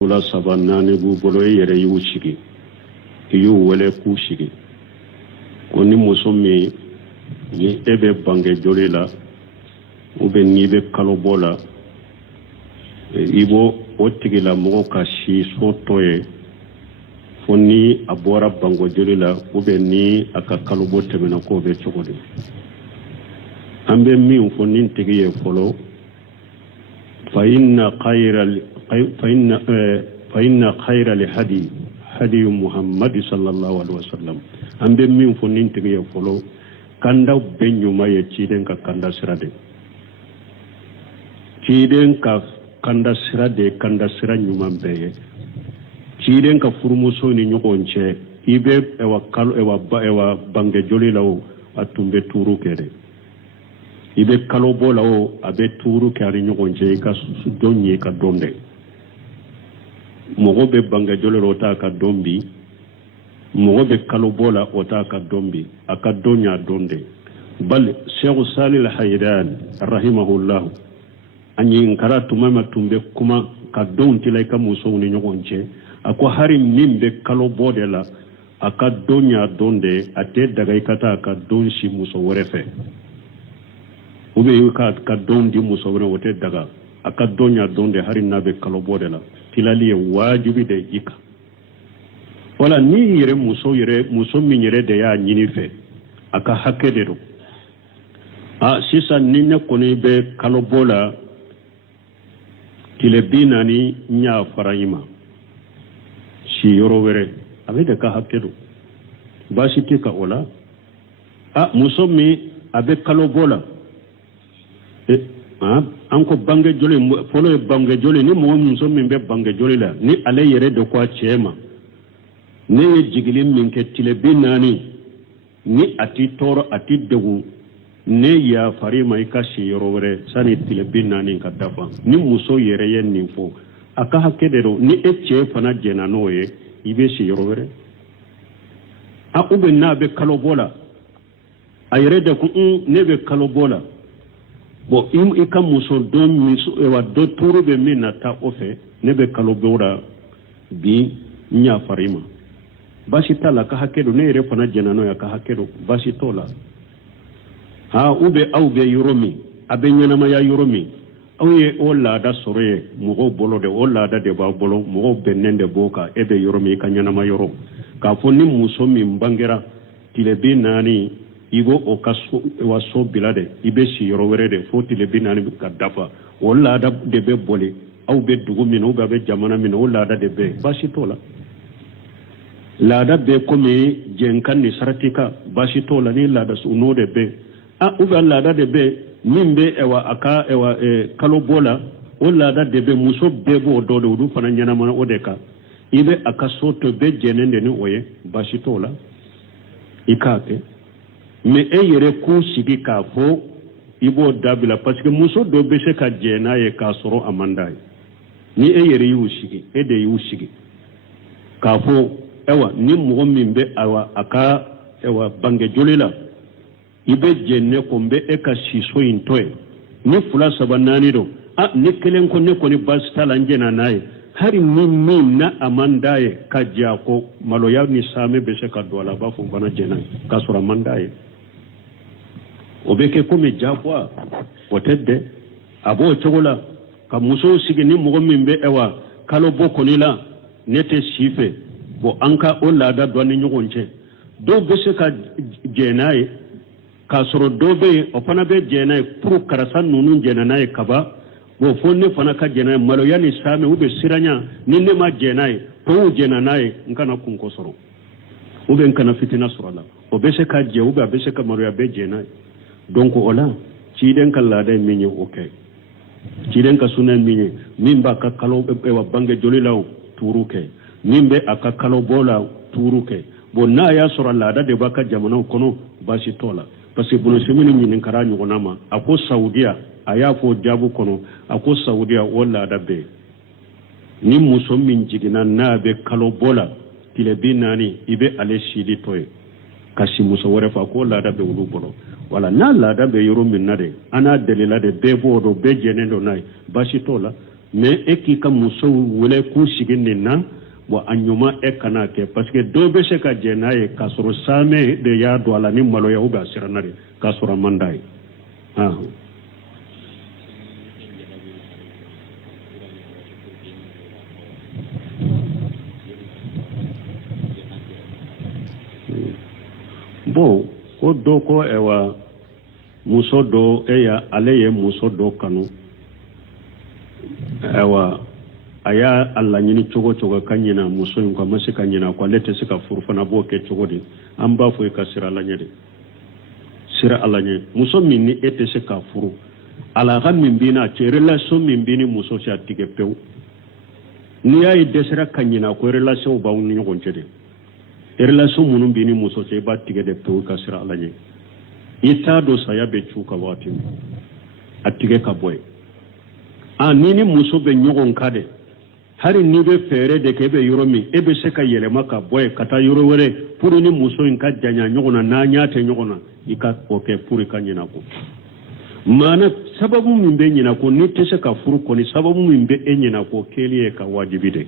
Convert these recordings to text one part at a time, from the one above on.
Ula sabanani bu bolo yere yu shigi yu wele ku shigi koni musomi ni ebe bange jolela ube nibe kalobola ibo otigila mo ka shi sotoye fonni abora bango jolela ube ni aka kalobo temena ko be chogode ambe mi fonni tigiye folo fa inna خير الهدي هدي محمد صلى الله عليه وسلم ambe min fo nin tigi ye folo kanda be nyuma ye ciden ka kanda sirade ciden ka kanda sira nyuma be ye ciden ka furmuso ni nyogonche ibe ewa bange joli lawo atumbe turu kede ibe kalobo lawo abe turu kari nyogonche ka donye ka donde mogo be banga jole rota ka dombi mogo be kalobola ota ka dombi aka donya donde bal Sheikh Salih Al-Haydan rahimahullah anyi karatu mama tumbe kuma ka don tilai ka muso ni nyogonche ako hari nimbe kalobode la aka donya donde ate daga ikata ka don shi muso worefe ube ka don di muso wote daga aka donya donde hari nabe kalobode la tilali wajibi de ika wala ni yere muso min yere de ya nyini fe aka hakke de do sisa ni ne koni be kalobola tile binani nya farayima shi yoro were abe de ka hakke do bashi tika ola muso mi abe kalobola anko bange jole folo bange jole ni mo muso min be bange jole la ni ale yere de kwa chema ne ye jigili min ke tile binani ni ati toro ati degu ne ya fari mai kashi yorore sani tile binani ka dafa ni muso yere yen ni fo aka hakede do ni eche fana jena noye ibe shi yorore ube na be kalobola ayere de ku ne be kalobola bo ika muso don miso ewa do turu be mina ta ofe nebe kalobora bi nya farima bashi tala ka hakedo ne re fana jenano ya ka hakedo bashi tola ube au be yuromi abe nyana ma ya yuromi au ye ola da soroye mugo bolo de ola da de ba bolo mugo benende boka ebe yuromi ka nyana ma yoro ka fonni muso mi mbangera tile bi nani igo o kaso waso bilade ibe si yoro werede foti le binani ka dafa wala da de be bole au be dugu min o be jamana min wala da de be bashi tola la da be komi jenkan ni saratika bashi tola ni la da suno de be uba la da de be mimbe ewa aka ewa kalo bola wala da de be muso be bo do du fana nyana mana odeka ibe aka soto be jenende ni oye bashi tola ikate me yere ku sigi ka fo ibo dabila parce que muso do be se ka jena ye ka soro amanda ni yere yu sigi de yu sigi ka fo ewa ni mo min be awa aka ewa bange jolela ibe jenne ko be ka siso intoy ni fula sabanani do ni kelen ko ne ko ni bastala njena naye hari min na amanda ye ka jako maloya ni same be se ka dola ba fo bana jena ka soro amanda ye obeke kome jabwa otedde abo chogola ka muso sigi ni mo min be ewa kalo boko ni la nete sife bo anka o lada do ni nyogonche do be se ka jenaye ka soro do be o fana be jenaye pour karasan nunu jenaye kaba bo fonne fana ka jenaye malo yani same ube siranya ni ne ma jenaye to jenanaye nkana kunko soro ube nkana fitina soro la obese ka je ube abese ka maro ya be jenaye donc ola ciden kala da minye okay ciden ka sunan minye min ba ka kalo e wa bange joli law turuke min be aka kalo bola turuke bo na ya sura lada de baka jamana kono bashi tola parce que bono semini min kara nyona ma ako saudia aya fo jabu kono ako saudia wala da be ni muso min jigina na be kalo bola tile binani ibe ale shidi toy kasi muso wore fa ko lada be wulu bolo wala na lada be yoro min nade ana delila de bebo do be jenendo nay bashi tola mais e k'i ka muso wele k'u sigi nin na bon a ɲuman e kana kɛ parce que dɔw bɛ se ka jɛ n'a ye k'a sɔrɔ saamɛ de y'a don a la ni maloya ou bien a siranna de k'a sɔrɔ a man d'a ye bon ko dɔ ko ɛwa muso dɔ ale ye muso dɔ kanu ɛwa a y'a laɲini cogo cogo ka ɲina muso in ko a ma se ka ɲina ko ale tɛ se ka furu fana b'o kɛ cogo di an b'a fɔ i ka sira ala ɲɛ de sira ala ɲɛ muso min ni e tɛ se ka furu ala ka min b'i n'a cɛ relation min b'i ni muso cɛ a tigɛ pewu n'i y'a ye dɛsɛra ka ɲina ko relation b'aw ni ɲɔgɔn cɛ de relation minnu b'i ni muso cɛ i b'a tigɛ de pewu ka sira ala ɲɛ i t'a dɔn saya bɛ cu ka waati min a tigɛ ka bɔ yen ni ni muso bɛ ɲɔgɔn kan de hari n'i bɛ fɛɛrɛ de kɛ e bɛ yɔrɔ min e bɛ se ka yɛlɛma ka bɔ yen ka taa yɔrɔ wɛrɛ pour ni muso in ka janya ɲɔgɔn na n'a ɲɛ tɛ ɲɔgɔn na i ka o kɛ pour i ka ɲinɛ ko maana sababu min bɛ ɲinɛ ko n'i tɛ se ka furu kɔni sababu min bɛ e ɲinɛ ko kɛli ye ka wajibi de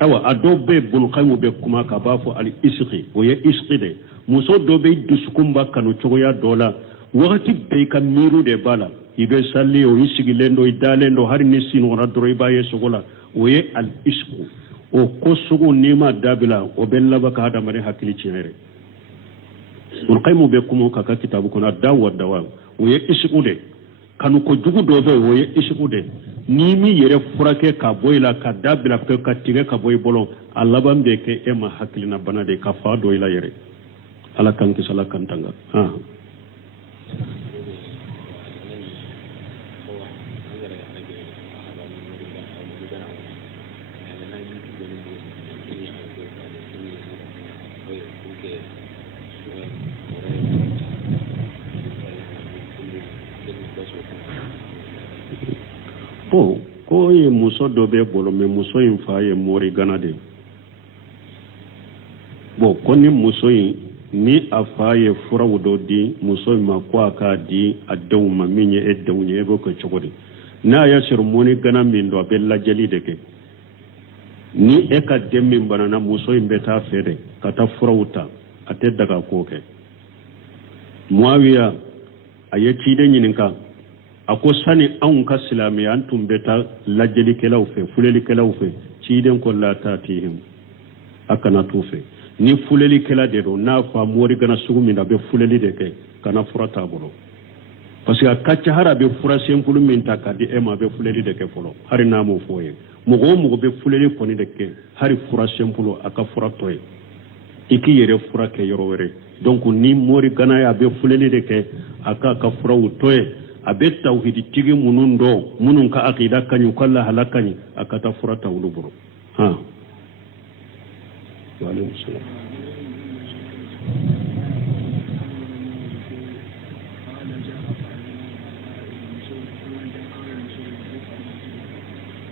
awa a dɔw bɛ bolokanw bɛ kuma ka b'a fɔ ali isqi o ye isqi de muso dɔ bɛ dusukun b'a kanu cogoya dɔ la wagati bɛɛ i ka miiri de b'a la i bɛ sali o i sigilen don i dalen don hari ni sinɔgɔra dɔrɔn i b'a ye sogo la o ye al isqu o ko sugu n'i ma dabila o bɛ laban ka hadamaden hakili tiɲɛ yɛrɛ bolokanw bɛ kuma ka ka kitabu kɔnɔ da wa dawa o ye isqu de kanu ko jugu dɔ bɛ o ye isqu de n'i mi yɛrɛ furakɛ ka bɔ i la ka dabila pewu ka tigɛ ka bɔ i bolo a laban bɛ kɛ e ma hakilina bana de ka fa dɔ i la yɛrɛ ala kan kisi ala kan tanga ko ye muso dɔ bɛ bolo mais muso in fa ye mori gana de bon ko ni muso in ni a fa ye furaw dɔ di muso in ma ko a k'a di a denw ma min ye e denw ye e b'o kɛ cogo di n'a y'a sɔrɔ mori gana min don a bɛ lajɛli de kɛ ni e ka den min banana muso in bɛ taa fɛ de ka taa furaw ta a tɛ daga k'o kɛ Muawiya a ye ciden ɲininka a ko sani anw ka silamɛya an tun bɛ taa lajɛlikɛlaw fɛ fulelikɛlaw fɛ ciden ko la taatihim a kana t'u fɛ ni fulelikɛla de don n'a fa mori gana sugu min a bɛ fuleli de kɛ kana fura t'a bolo parce que a ka ca hari a bɛ fura senkulu min ta k'a di e ma a bɛ fuleli de kɛ fɔlɔ hari n'a m'o fɔ ye mɔgɔ o mɔgɔ bɛ fuleli kɔni de kɛ hari fura senkulu a ka fura tɔ ye i k'i yɛrɛ fura kɛ yɔrɔ wɛrɛ donc ni mori gana ye a bɛ fuleli de kɛ a k'a ka furaw tɔ ye a bɛ tawhiditigi minnu dɔn minnu ka akida ka ɲi u ka lahala ka ɲi a ka taa fura ta olu bolo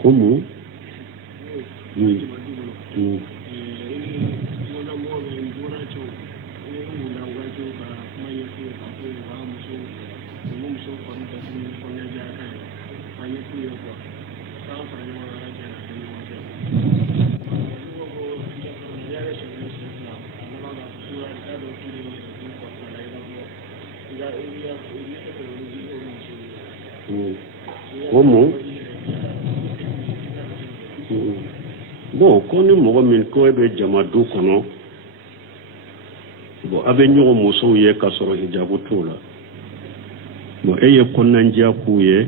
Como? Como? Bon, ko ni mɔgɔ min ko e bɛ jama du kɔnɔ bon a bɛ ɲɔgɔn musow ye ka sɔrɔ hijabu t'o la bon e ye kɔnɔnandiya k'u ye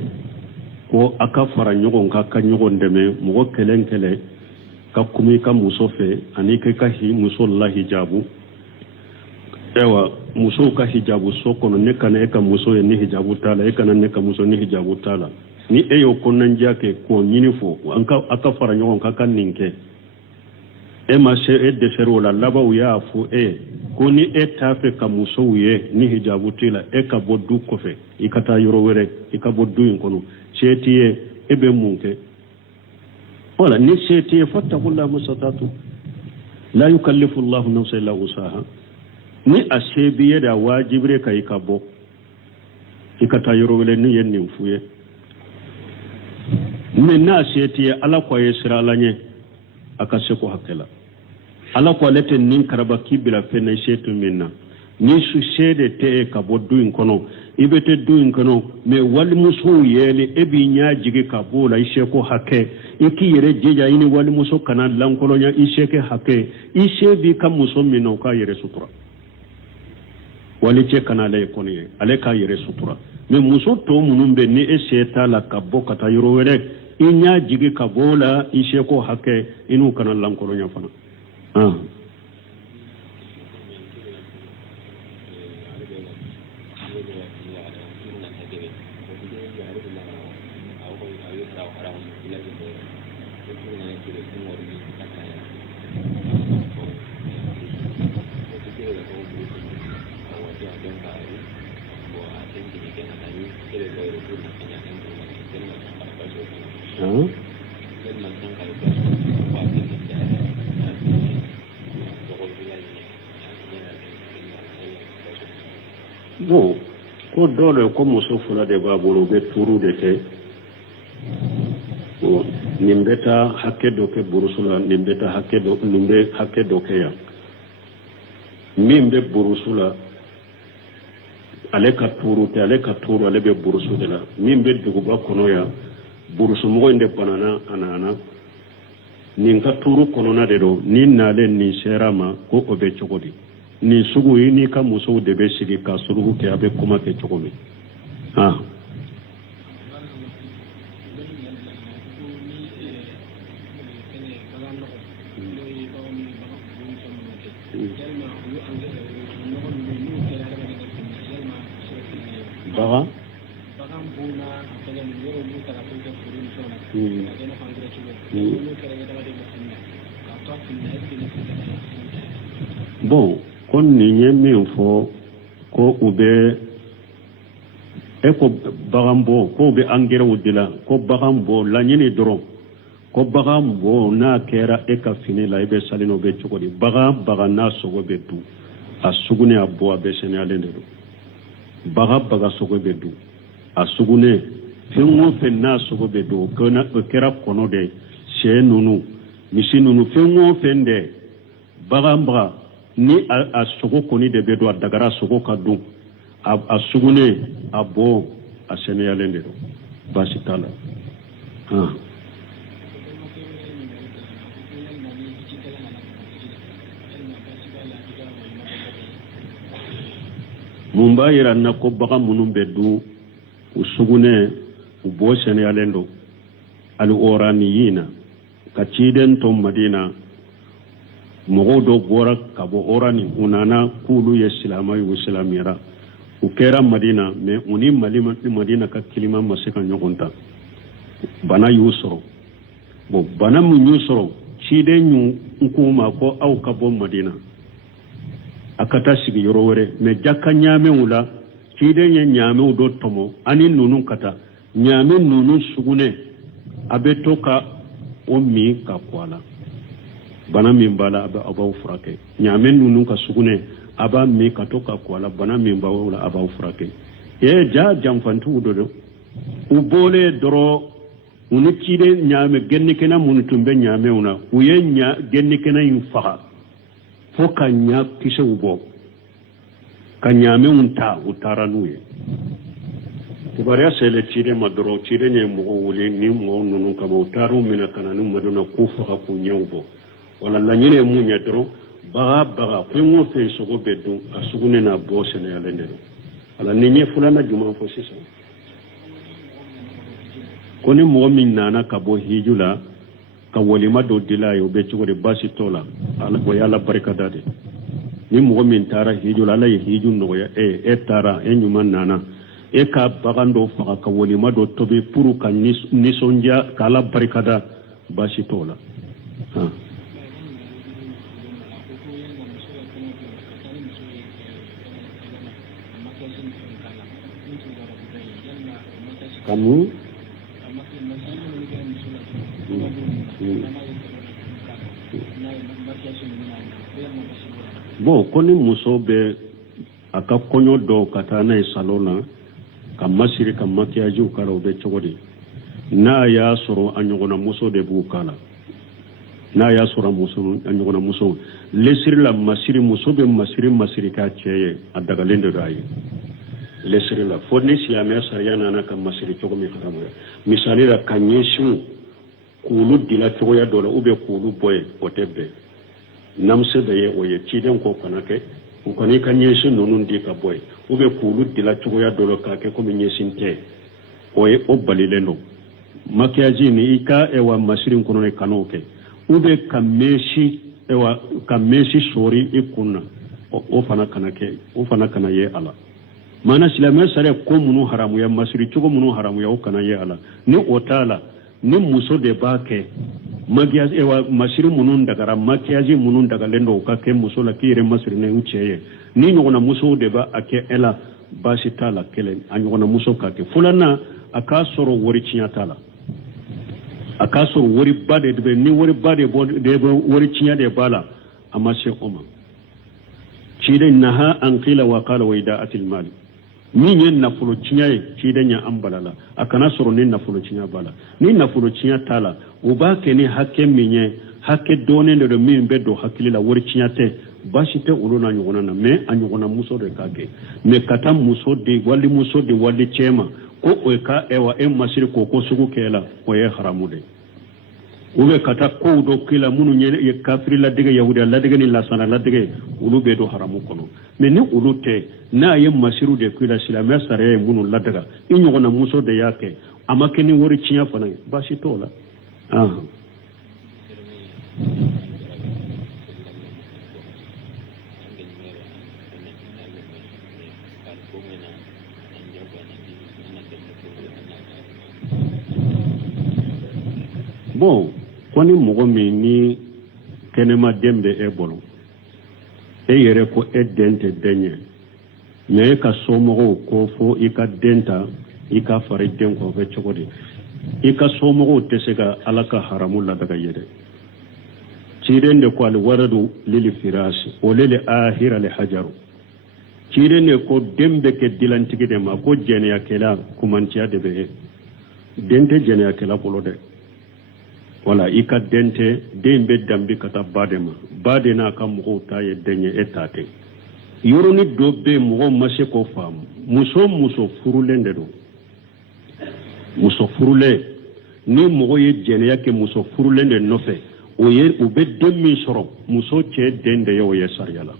ko a ka fara ɲɔgɔn kan ka ɲɔgɔn dɛmɛ mɔgɔ kɛlɛ kɛlɛ ka kuma i ka muso fɛ ani k'i ka muso la hijabu ewa musow ka hijabu so kɔnɔ ne kana e ka muso ye ni hijabu t'a la e kana ne ka muso ni hijabu t'a la ni e y'o kɔnɔnandiya kɛ k'o ɲini fɔ a ka fara ɲɔgɔn kan ka nin kɛ e ma se e dɛsɛra o la labanw y'a fɔ e ko ni e t'a fɛ ka musow ye ni hijabu t'i la e ka bɔ du kɔfɛ i ka taa yɔrɔ wɛrɛ i ka bɔ du in kɔnɔ se t'i ye e bɛ mun kɛ wala ni se t'i ye fattaqullaha mastata'tum la yukallifu Allahu nafsan illa wusaha ni a se b'i ye da wajibire ka i ka bɔ i ka taa yɔrɔ wɛrɛ ni ye nin f'u ye mais na seti ala ko yesira lanye akase ko hakela ala ko lete nin karaba kibila fena setu minna ni su sede te ka boddu in kono ibete du in kono me wal muso yele ebi nya jige ka bola ishe ko hake iki yere jeja ini wal muso kana lankolo nya ishe ke hake ishe bi kam muso mino ka yere sutura wali che kana le koni ale ka yere sutura me muso to munumbe ni eseta la kabbo kata yoro wele inya jige ka bola ishe ko hake inu kana lankolo nya fana bon ko dole ko muso fula de babolo be turu de te nimbeta hakke do ke burusula nimbeta hakke do numbe hakke do ke ya mimbe burusula ale ka turu te ale ka turu ale be burusu de la mimbe duguba kono ya burusu mo inde banana anana nin ka turu kono na de do ni nale ni serama ko obe chogodi ni sugu yi ni ka muso de be sigi ka surugu ke abe kuma ke chogomi baga bon kon ni nye min fo ko ube ko bagambo ko be angere wudila ko bagambo la nyini doro ko bagambo na kera ka fini la ibe salino be chokodi baga na sogo be du asugune abo abe sene alende do baga sogo be du asugune fengo fenna sogo be du kona kera kono de she nunu misi nunu fengo fende bagamba ni a sogo koni de be do dagara sogo ka du a sugune abo a sene alende do basitala mumba yira na ko baga munum beddu usugune ubo sene alendo al oraniyina ka ciden to madina mogo do bora ka bo orani unana kulu ya islamai wa islamira ukera madina me uni madina ka kilima masika nyogonta bana yusro bo bana mu yusro ciden nyu nkuma ko au ka bo madina akata sigi yorowere me jakka nyame wula ciden ye nyame do tomo ani nunun kata nyame nunun sugune abeto ka ommi ka kwala bana min bala abaw furake nyame nunun ka sugune aba mi ka to ka kwala bana min bawo wala abaw furake ja jamfantu do ubole doro uni ciden nyame genni kena munitumbe nyame una uye genni kena infaha fo ka nya kise ubo ka nyame unta utaranuye tibariya sele cide madoro cide nye mugo wuli ni mugo nunu kama utaru mina kana nu madona kufa ka kunye ubo wala lanyine munya doro baga kwengo fe sogo bedu asugune na bose na yale nero ala ninye fulana juma fo sisa koni mugo minana kabo hijula ka walima do dila yo be chugode basi tola ala ko yalla barka dade ni mugo min tara hijula ala hiju no ya tara nyuma nana ka bagando faka ka walima do tobe puru ka nisonja kala barka da basi tola kamu bon koni muso be aka konyo do kata na salona ka masiri ka makiyaji kala be chogodi n'a y'a sɔrɔ a ɲɔgɔnna muso de b'u kala n'a y'a sɔrɔ a ɲɔgɔnna muso lesiri la masiri muso bɛ masiri k'a cɛ ye a dagalen de don a ye lesiri la fo ni silamɛ sariya nana ka masiri cogo min haramuya misali la ka ɲɛsinw k'olu dila cogoya dɔ la k'olu bɔ ye o tɛ bɛn namse bɛ ye o ye ciden k'o fana kɛ u kɔni ka ɲɛsin ninnu di ka bɔ ye k'olu dila cogoya dɔ la k'a kɛ komi ɲɛsin tɛ o ye o balilen don makiyaji ni i ka masiri kɔnɔ i kan'o kɛ ka mesi sori i kun na o fana kana ye a la maana silamɛ sariya ko minnu haramuya masiri cogo minnu haramuya o kana ye a la ni o t'a la ni muso de b'a kɛ masiri minnu dagara makiyaji minnu dagalen don o ka kɛ muso la k'i yɛrɛ masirinen u cɛ ye ni ɲɔgɔnna musow de b'a kɛ e la baasi t'a la kelen a ɲɔgɔnna muso k'a kɛ filanan a k'a sɔrɔ wari tiɲɛ t'a la a k'a sɔrɔ wariba de bɛ ni wariba de bɛ wari tiɲɛ de b'a la a ma se o ma ciden naha an qila wa qala wa ida'atil mali min ye nafolo tiɲɛ ye ciden ya an balala a kana sɔrɔ ni nafolo tiɲɛ b'a la ni nafolo tiɲɛ t'a la u b'a kɛ ni hakɛ min ye hakɛ dɔɔnin de don min bɛ don hakili la wari tiɲɛ tɛ baasi tɛ olu na ɲɔgɔnna na mais a ɲɔgɔnna muso de k'a kɛ mais ka taa muso de wali cɛ ma ko o ye ka masiri k'o ko sugu kɛ la o ye haramu de ka taa kow dɔ k'i la minnu ye kafiri ladege yahudiya ladege ni lasana ladege olu bɛ don haramu kɔnɔ mais ni olu tɛ n'a ye masiriw de k'i la silamɛ sariya ye minnu ladaga i ɲɔgɔnna muso de y'a kɛ a ma kɛ ni wari tiɲɛ fana ye baasi t'o la bon ko ni mɔgɔ min ni kɛnɛma den bɛ e bolo e yɛrɛ ko e den tɛ den ye mais e ka somɔgɔw ko fo i ka den ta i ka fara den kɔfɛ cogo di i ka somɔgɔw tɛ se ka ala ka haramu ladaga ye dɛ ciden de ko alwaradu lil firasi o lil ahira li hajaru ciden de ko den bɛ kɛ dilantigi de ma ko jɛnɛyakɛla kumantiya de bɛ e den tɛ jɛnɛyakɛla bolo dɛ wala i ka den tɛ den bɛ danbi ka taa ba de ma ba de n'a ka mɔgɔw ta ye den ye e ta tɛ yɔrɔnin dɔ bɛ yen mɔgɔw ma se k'o faamu muso furulen de don muso furulen ni mɔgɔ ye jɛnɛya kɛ muso furulen de nɔfɛ u bɛ den min sɔrɔ muso cɛ den de ye o ye sariya la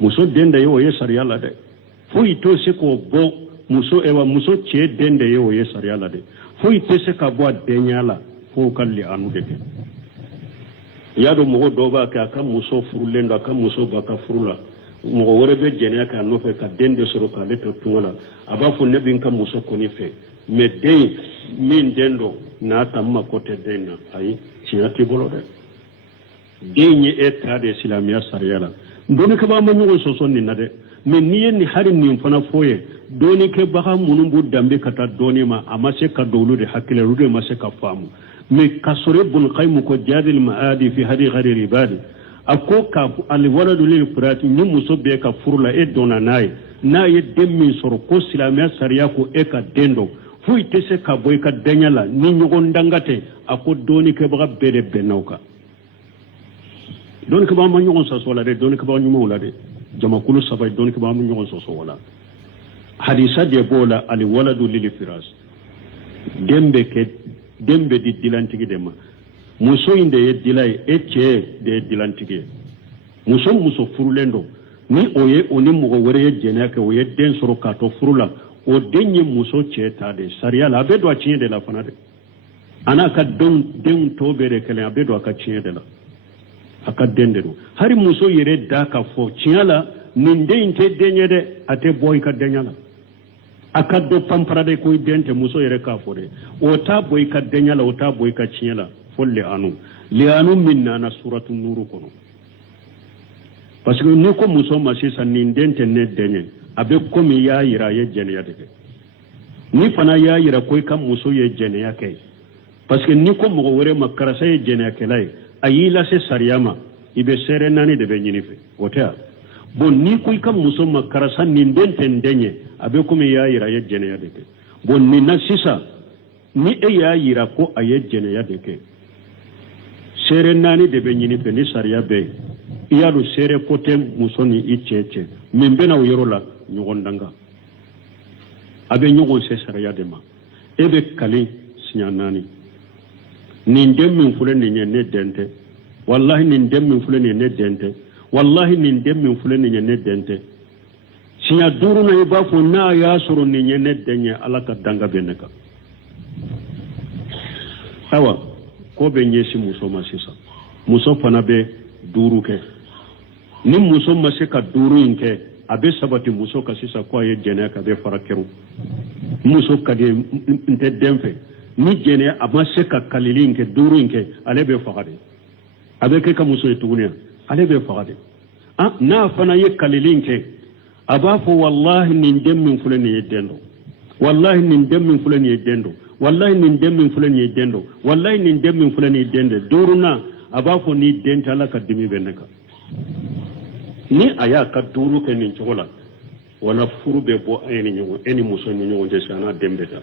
muso den de ye o ye sariya la dɛ foyi t'o se k'o bɔ muso cɛ den de ye o ye sariya la dɛ foyi tɛ se ka bɔ a denya la fo ka li'anu de kɛ i y'a dɔn mɔgɔ dɔw b'a kɛ a ka muso furulen don a ka muso b'a ka furu la mɔgɔ wɛrɛ bɛ jɛnɛya k'a nɔfɛ ka den de sɔrɔ k'ale to tunga la a b'a fɔ ne bɛ n ka muso kɔni fɛ mais den min den don n'a ta ma ko tɛ den na ayi tiɲɛ t'i bolo dɛ den ye e ta de silamɛya sariya la dɔnnikɛbaga ma ɲɔgɔn sɔsɔ nin na dɛ mais n'i ye nin hali nin fana fɔ ye dɔnnikɛbaga minnu b'u danbe ka taa dɔɔnin ma a ma se ka don olu de hakili la olu de ma se ka faamu mais ka sɔrɔ Ibn Qayyim ko Jadil Ma'adi fi hadi ghairi ibadi a ko ka alwaladu lil firati ni muso bɛ ka furu la e donna n'a ye den min sɔrɔ ko silamɛya sariya ko e ka den dɔn foyi tɛ se ka bɔ i ka danya la ni ɲɔgɔn danga tɛ a ko dɔnnikɛbaga bɛɛ de bɛnnaw kan dɔnnikɛbaga ma ɲɔgɔn sɔsɔ la dɛ dɔnnikɛbaga ɲumanw la dɛ jamakulu saba dɔnnikɛbaga ma ɲɔgɔn sɔsɔ wala hadisa de b'o la alwaladu lil firas den bɛ di dilantigi de ma muso in de ye dila ye e cɛ de ye dilantigi ye muso furulen don ni o ni mɔgɔ wɛrɛ ye jɛnɛya kɛ o ye den sɔrɔ k'a to furu la o den ye muso cɛ ta de sariya la a bɛ don a tiɲɛ de la fana dɛ a n'a ka denw tɔw bɛɛ de kɛlɛ a bɛ don a ka tiɲɛ de la a ka den de don hali muso yɛrɛ da ka fɔ tiɲɛ la nin den in tɛ den ye dɛ a tɛ bɔ i ka denya la a ka dɔ panpara de ko i den tɛ muso yɛrɛ k'a fɔ dɛ o t'a bɔ i ka denya la o t'a bɔ i ka tiɲɛ la fo li'anu min nana suratu nuru kɔnɔ parce que ni ko muso ma sisan nin den tɛ ne den ye a bɛ komi i y'a yira a ye jɛnɛya de kɛ ni fana y'a yira ko i ka muso ye jɛnɛya kɛ parce que ni ko mɔgɔ wɛrɛ ma karisa ye jɛnɛyakɛla ye a y'i lase sariya ma i bɛ seere 4 de bɛ ɲini fɛ o tɛ wa bon ni ko i ka muso ma karisa nin den tɛ n den ye a bɛ komi i y'a yira a ye jɛnɛya de kɛ bon nin na sisan ni e y'a yira ko a ye jɛnɛya de kɛ seere naani de bɛ ɲini fɛ ni sariya bɛ yen i y'a dɔn seere ko tɛ muso ni i cɛ cɛ min bɛna o yɔrɔ la ɲɔgɔn danga a bɛ ɲɔgɔn se sariya de ma e bɛ kali siɲɛ naani nin den min filɛ nin ye ne den tɛ wallahi nin den min filɛ nin ye ne den tɛ wallahi nin den min filɛ nin ye ne den tɛ siɲɛ duurunan i b'a fɔ n'a y'a sɔrɔ nin ye ne den ye ala ka danga bɛ ne kan awa ko bɛ ɲɛsin muso ma sisan muso fana bɛ duuru kɛ ni muso ma se ka duuru in kɛ a bɛ sabati muso ka sisan ko a ye jɛnɛya ka bɛ fara kɛru muso ka di n tɛ den fɛ ni jɛnɛya a ma se ka kalili in kɛ duuru in kɛ ale bɛ faga de a bɛ kɛ ka muso ye tuguni ale bɛ faga de n'a fana ye kalili in kɛ a b'a fɔ wallahi nin den min filɛ nin ye den dɔ wallahi nin den min filɛ nin ye den dɔ wallahi nin den min filɛ nin ye den dɔ wallahi nin den min filɛ nin ye den dɔ duurunan a b'a fɔ ni den tɛ ala ka dimi bɛ ne kan ni a y'a ka duuru kɛ nin cogo la wala furu bɛ bɔ e ni muso ni ɲɔgɔn cɛ sisan n'a den bɛ taa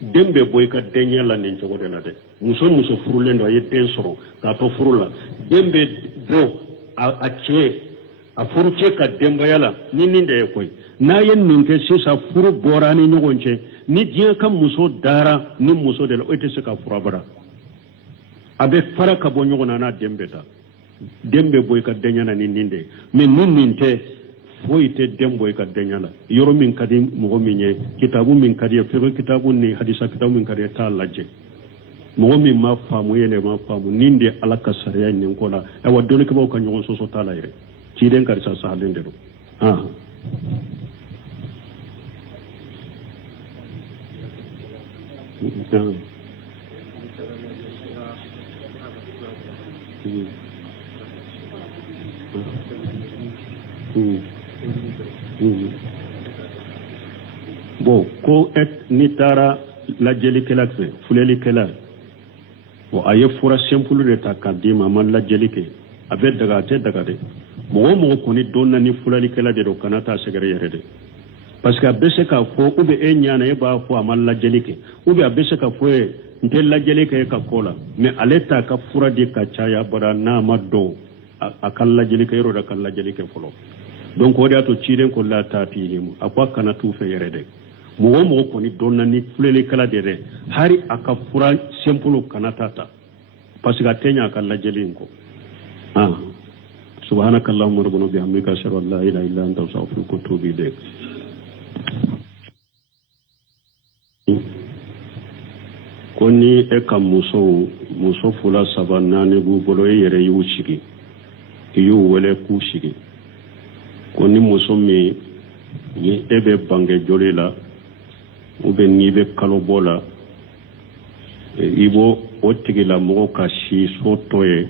den bɛ bɔ i ka denya la nin cogo de la dɛ muso furulen don a ye den sɔrɔ k'a to furu la den bɛ bɔ a cɛ a furu cɛ ka denbaya la ni nin de ye koyi n'a ye nin kɛ sisan furu bɔra ni ɲɔgɔn cɛ ni diɲɛ ka muso dara ni muso de la o tɛ se ka fura bara a bɛ fara ka bɔ ɲɔgɔn na n'a den bɛ taa den bɛ bɔ i ka denya la ni nin de ye mɛ ni nin tɛ foyi tɛ den bɔ i ka denya la yɔrɔ min ka di mɔgɔ min ye kitabu min ka di ye fiqh kitabu ni hadisa kitabu min ka di ye t'a lajɛ mɔgɔ min ma faamu yɛlɛ ma faamu nin de ala ka sariya ye nin ko la ayiwa dɔnnikɛbaw ka ɲɔgɔn sɔsɔ t'a la yɛrɛ ciden karisa sahalen de don bon ko ni taara lajɛlikɛla fɛ filɛlikɛla bon a ye fura simple de ta k'a d'i ma a ma lajɛli kɛ a bɛ daga a tɛ daga dɛ mɔgɔ mɔgɔ kɔni donna ni filɛlikɛla de don kana taa sɛgɛrɛ yɛrɛ dɛ parce que a bɛ se k'a fɔ ou bien e ɲana e b'a fɔ a ma lajɛli kɛ ou bien a bɛ se k'a fɔ ye n tɛ lajɛli kɛ e ka ko la mais ale t'a ka fura di ka caya bara n'a ma dɔn a ka lajɛli kɛ yɔrɔ da ka lajɛli kɛ fɔlɔ donc o de y'a to ciden ko la ta'tihim a ko a kana t'u fɛ yɛrɛ dɛ mɔgɔ mɔgɔ kɔni donna ni filɛlikɛla de dɛ hari a ka fura simple kana ta parce que a tɛ ɲɛ a ka lajɛli in kɔ سبحانك اللهم ربنا بحمدك اشهد ان لا اله الا انت استغفرك واتوب اليك koni e ka muso fula saba naani b'u bolo e yɛrɛ y'u sigi i y'u wele k'u sigi ko ni muso min ni e bɛ bange joli la ou bien n'i bɛ kalo bɔ la i b'o o tigilamɔgɔ ka si so tɔ ye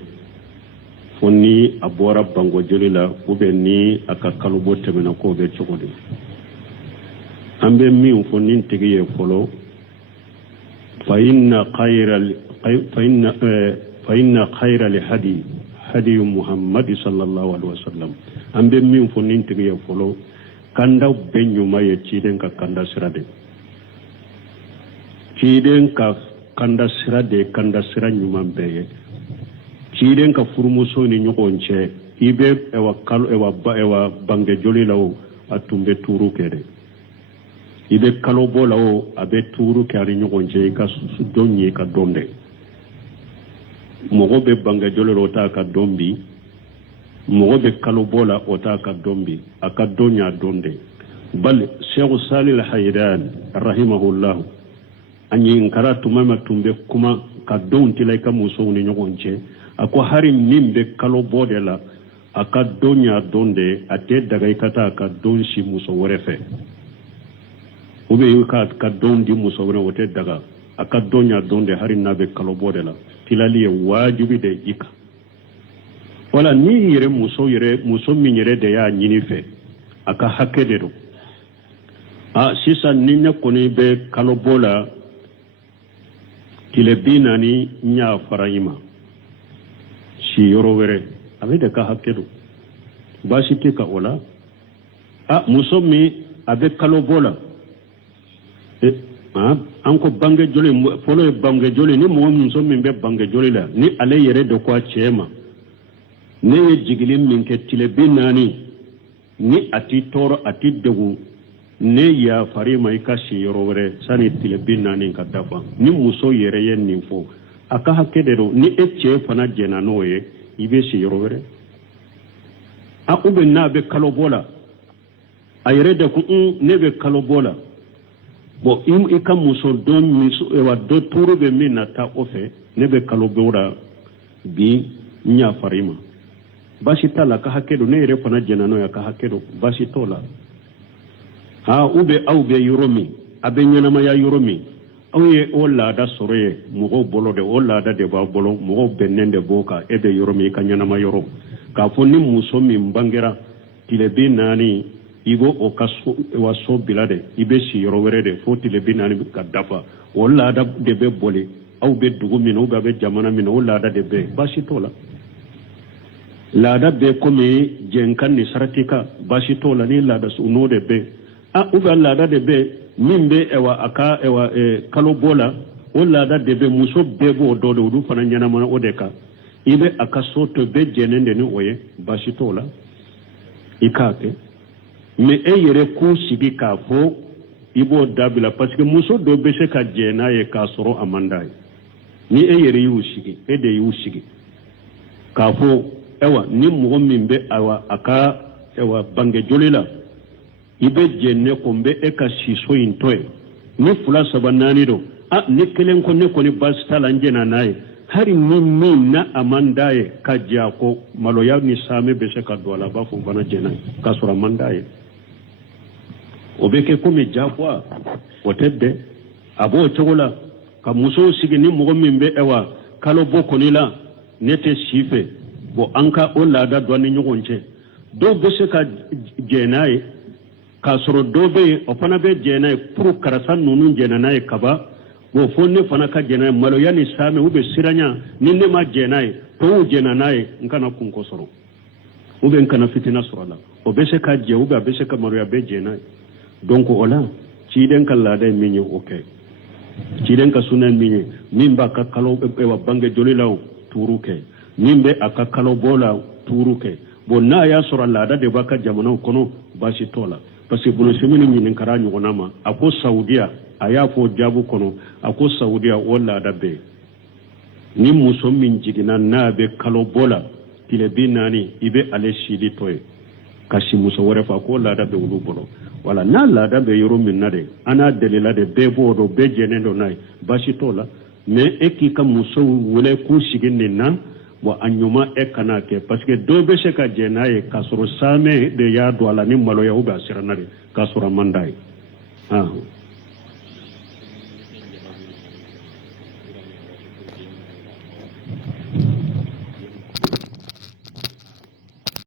fo ni a bɔra bango joli la ou bien ni a ka kalo bɔ tɛmɛna k'o bɛ cogo di an bɛ min fɔ ni tigi ye fɔlɔ فإن خير الهدي هدي محمد صلى الله عليه وسلم أم بمن فنين تغي فلو كندا بن يوما يتيدن كندا سرade تيدن كندا سرade kanda sira nyuman beye tiden ka furmuso ni nyokonche ibe ewa bange joli lawo atumbe turu kede ibe kalo bola o abe turu kari ɲɔgɔn cɛ ka don ye ka don dɛ mɔgɔ bɛ bange jolo o t'a ka don bi mɔgɔ bɛ kalo bola o t'a ka don bi a ka don y'a don dɛ bali Sheikh Salih Al-Hayran rahimahullah an yi nkara tuma ma tun bɛ kuma ka don tila i ka musow ni ɲɔgɔn cɛ a ko hari min bɛ kalo bɔ de la a ka don y'a don dɛ a tɛ daga i ka taa a ka don si muso wɛrɛ fɛ ou bien ka don di muso wɛrɛ o tɛ daga a ka don y'a don de hari n'a bɛ kalo bɔ de la tilali ye wajibi de i kan wala ni yɛrɛ muso min yɛrɛ de y'a ɲini fɛ a ka hakɛ de don sisan ni ne kɔni bɛ kalo bɔ la tile 40 n y'a fara i ma si yɔrɔ wɛrɛ a bɛ de ka hakɛ don baasi tɛ ka o la muso min a bɛ kalo bɔ la an ko bange joli folo e bange joli ni mo muso min be bange joli la ni ale yere de ko chema ne ye jigilin min ke tile binani ni ati toro ati degu ne ya fari mai ka shi yorowre sani tile binani ka dafa ni muso yere yen ni fo aka hakke de ni ecce fana jena no ye ibe shi yorowre a ube na be kalobola ayere de ku ne be kalobola bo ika muso don miso ewa do turu be min na ta ofe ne be kalobora bi nya farima basi tala ka hakedo ne yere fana jena no ya ka hakedo basi tola ha ube au be yoromi abe nyana ma ya yoromi au ye o laada soroye mugo bolo de o laada de ba bolo mugo benende boka ebe yoromi ka nyana ma yoro ka fonni muso min bangera tile bi nani igo o kaso waso bilade ibe si yoro were de fo tile bi nani ka dafa o laada de be boli au be dugu min o be jamana min o laada de be basi tola laada be komi jenkan ni saratika basi tola ni laada su no de be a uba laada de be min be ewa aka ewa kalo bola o laada de be muso be bo do do du fana nyana mana o de ka ibe aka soto be jenende ni oye basi tola ikake me e yere ku sigi ka fo ibo dabila parce que muso do be se ka jena ye ka soro amandai ni e yere yu sigi e de yu sigi ka fo ewa ni mo min be awa aka ewa bange jolila ibe jenne ko be e ka siso intoy ni fula sabanani do a ni kelen ko ne ko ni bastala njena naye hari min na amandai ka jako maloya ni same be se ka dola ba fo bana jena ka soro amandaye obeke kome jafwa wotedde abo chogola ka muso sigi ni mo min be ewa kalo boko ni la nete sife bo anka o laada do ni nyogonche do be se ka jenaye ka soro do be o fana be jenaye pour karasan nunu jenaye kaba bo fonne fana ka jenaye malo yani same ube siranya ni ne ma jenaye to jenaye nkana kunko soro ube nkana fitina soro la o be se ka je ube be se ka maro ya be jenaye donc ola ciden ka laada minye okay ciden ka sunan minye min ba ka kalo e wa bange jolilaw turuke min be aka kalo bola turuke bo na ya sura laada de baka jamana kono basi tola parce que bono semini min kara nyugona ma ako saudia aya fo jabu kono ako saudia wala da be ni muso min jigina na be kalo bola tile binani ibe ale shidi toy kasi muso wore fa ko laada be wulu bolo wala na laada be yoro min nade ana delila de be bodo be jenendo nay basi tola me ekika muso wule ku siginde na wa anyuma ekana ke parce que do be se ka jenaye kasoro same de ya do ala ni malo ya uba siranade kasoro mandai